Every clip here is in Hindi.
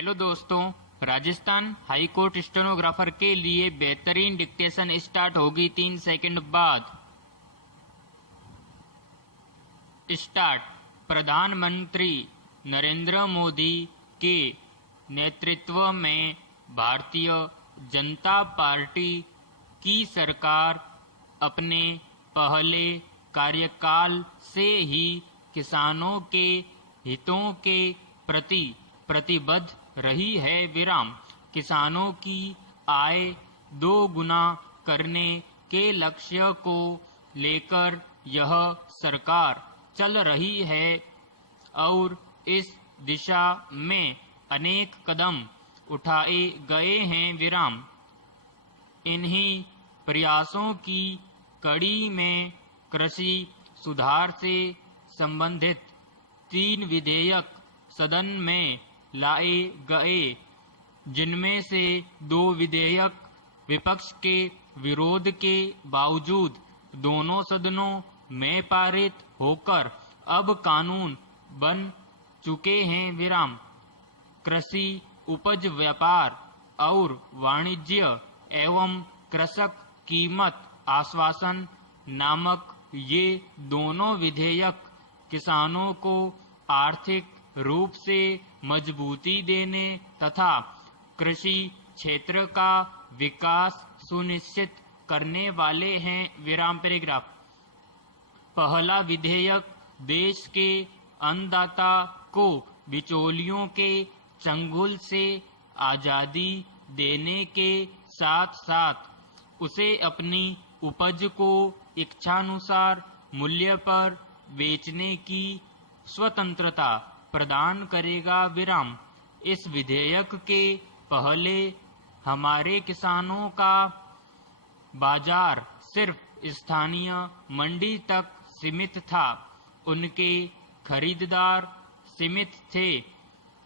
हेलो दोस्तों, राजस्थान हाई कोर्ट स्टेनोग्राफर के लिए बेहतरीन डिक्टेशन स्टार्ट होगी 3 सेकंड बाद। स्टार्ट। प्रधानमंत्री नरेंद्र मोदी के नेतृत्व में भारतीय जनता पार्टी की सरकार अपने पहले कार्यकाल से ही किसानों के हितों के प्रति प्रतिबद्ध रही है। किसानों की आय 2 गुना करने के लक्ष्य को लेकर यह सरकार चल रही है और इस दिशा में अनेक कदम उठाए गए हैं। इन्हीं प्रयासों की कड़ी में कृषि सुधार से संबंधित 3 विधेयक सदन में लाए गए, जिनमें से 2 विधेयक विपक्ष के विरोध के बावजूद दोनों सदनों में पारित होकर अब कानून बन चुके हैं। कृषि उपज व्यापार और वाणिज्य एवं कृषक कीमत आश्वासन नामक ये दोनों विधेयक किसानों को आर्थिक रूप से मजबूती देने तथा कृषि क्षेत्र का विकास सुनिश्चित करने वाले हैं। पहला विधेयक देश के अन्नदाता को बिचौलियों के चंगुल से आजादी देने के साथ साथ उसे अपनी उपज को इच्छानुसार मूल्य पर बेचने की स्वतंत्रता प्रदान करेगा। इस विधेयक के पहले हमारे किसानों का बाजार सिर्फ स्थानीय मंडी तक सीमित था, उनके खरीदार सीमित थे,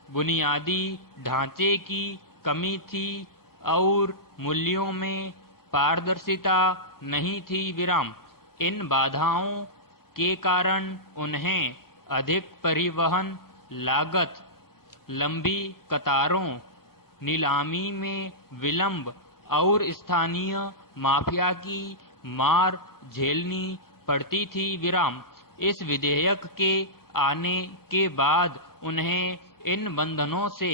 बुनियादी ढांचे की कमी थी और मूल्यों में पारदर्शिता नहीं थी। इन बाधाओं के कारण उन्हें अधिक परिवहन लागत, लंबी कतारों, नीलामी में विलंब और स्थानीय माफिया की मार झेलनी पड़ती थी। इस विधेयक के आने के बाद उन्हें इन बंधनों से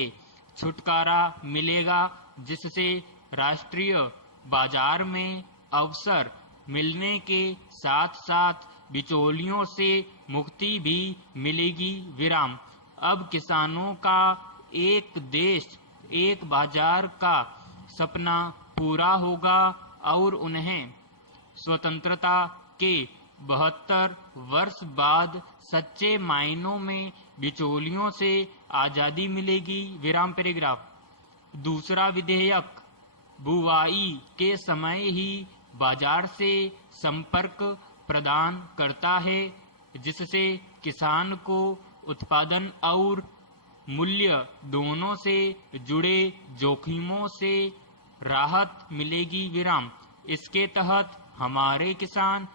छुटकारा मिलेगा, जिससे राष्ट्रीय बाजार में अवसर मिलने के साथ साथ बिचौलियों से मुक्ति भी मिलेगी। अब किसानों का एक देश एक बाजार का सपना पूरा होगा और उन्हें स्वतंत्रता के 72 वर्ष बाद सच्चे मायनों में बिचौलियों से आजादी मिलेगी। दूसरा विधेयक बुवाई के समय ही बाजार से संपर्क प्रदान करता है, जिससे किसान को उत्पादन और मूल्य दोनों से जुड़े जोखिमों से राहत मिलेगी। इसके तहत हमारे किसान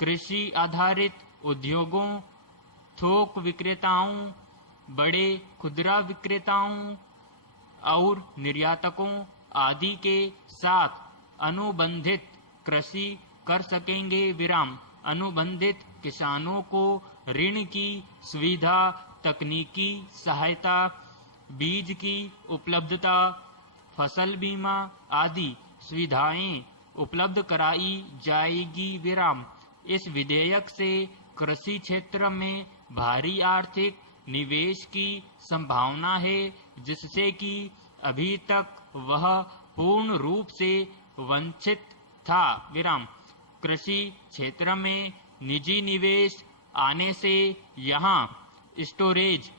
कृषि आधारित उद्योगों, थोक विक्रेताओं, बड़े खुदरा विक्रेताओं और निर्यातकों आदि के साथ अनुबंधित कृषि कर सकेंगे। अनुबंधित किसानों को ऋण की सुविधा, तकनीकी सहायता, बीज की उपलब्धता, फसल बीमा आदि सुविधाएं उपलब्ध कराई जाएगी। इस विधेयक से कृषि क्षेत्र में भारी आर्थिक निवेश की संभावना है, जिससे कि अभी तक वह पूर्ण रूप से वंचित था। कृषि क्षेत्र में निजी निवेश आने से यहाँ स्टोरेज,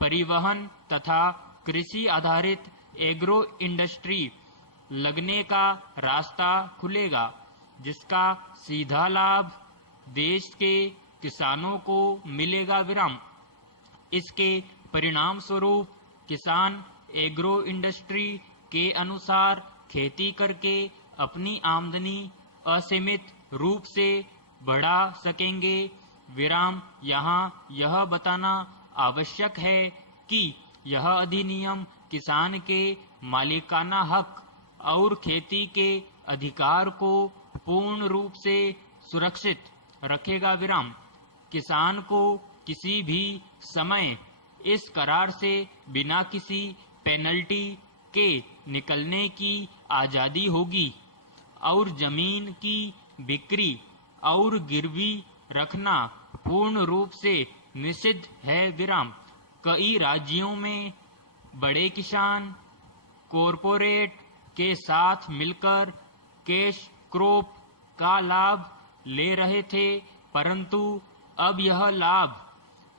परिवहन तथा कृषि आधारित एग्रो इंडस्ट्री लगने का रास्ता खुलेगा, जिसका सीधा लाभ देश के किसानों को मिलेगा। इसके परिणाम स्वरूप किसान एग्रो इंडस्ट्री के अनुसार खेती करके अपनी आमदनी असीमित रूप से बढ़ा सकेंगे। यहाँ यह बताना आवश्यक है कि यह अधिनियम किसान के मालिकाना हक और खेती के अधिकार को पूर्ण रूप से सुरक्षित रखेगा। विराम। किसान को किसी भी समय इस करार से बिना किसी पेनल्टी के निकलने की आजादी होगी और जमीन की बिक्री और गिरवी रखना पूर्ण रूप से निषिद्ध है। विराम। कई राज्यों में बड़े किसान कॉरपोरेट के साथ मिलकर कैश क्रॉप का लाभ ले रहे थे, परंतु अब यह लाभ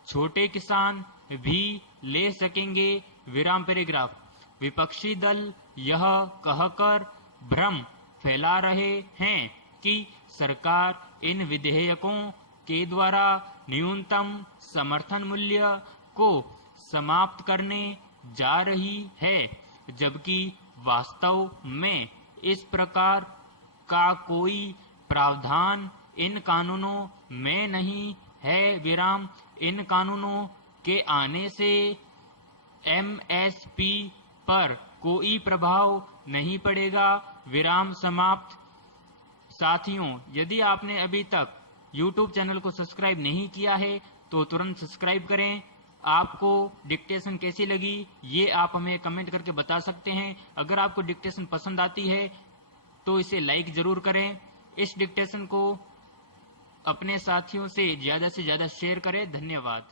छोटे किसान भी ले सकेंगे। विराम पैराग्राफ। विपक्षी दल यह कहकर भ्रम फैला रहे हैं कि सरकार इन विधेयकों के द्वारा न्यूनतम समर्थन मूल्य को समाप्त करने जा रही है, जबकि वास्तव में इस प्रकार का कोई प्रावधान इन कानूनों में नहीं है। विराम। इन कानूनों के आने से एमएसपी पर कोई प्रभाव नहीं पड़ेगा। विराम समाप्त। साथियों, यदि आपने अभी तक YouTube चैनल को सब्सक्राइब नहीं किया है तो तुरंत सब्सक्राइब करें। आपको डिक्टेशन कैसी लगी ये आप हमें कमेंट करके बता सकते हैं। अगर आपको डिक्टेशन पसंद आती है तो इसे लाइक जरूर करें। इस डिक्टेशन को अपने साथियों से ज्यादा शेयर करें। धन्यवाद।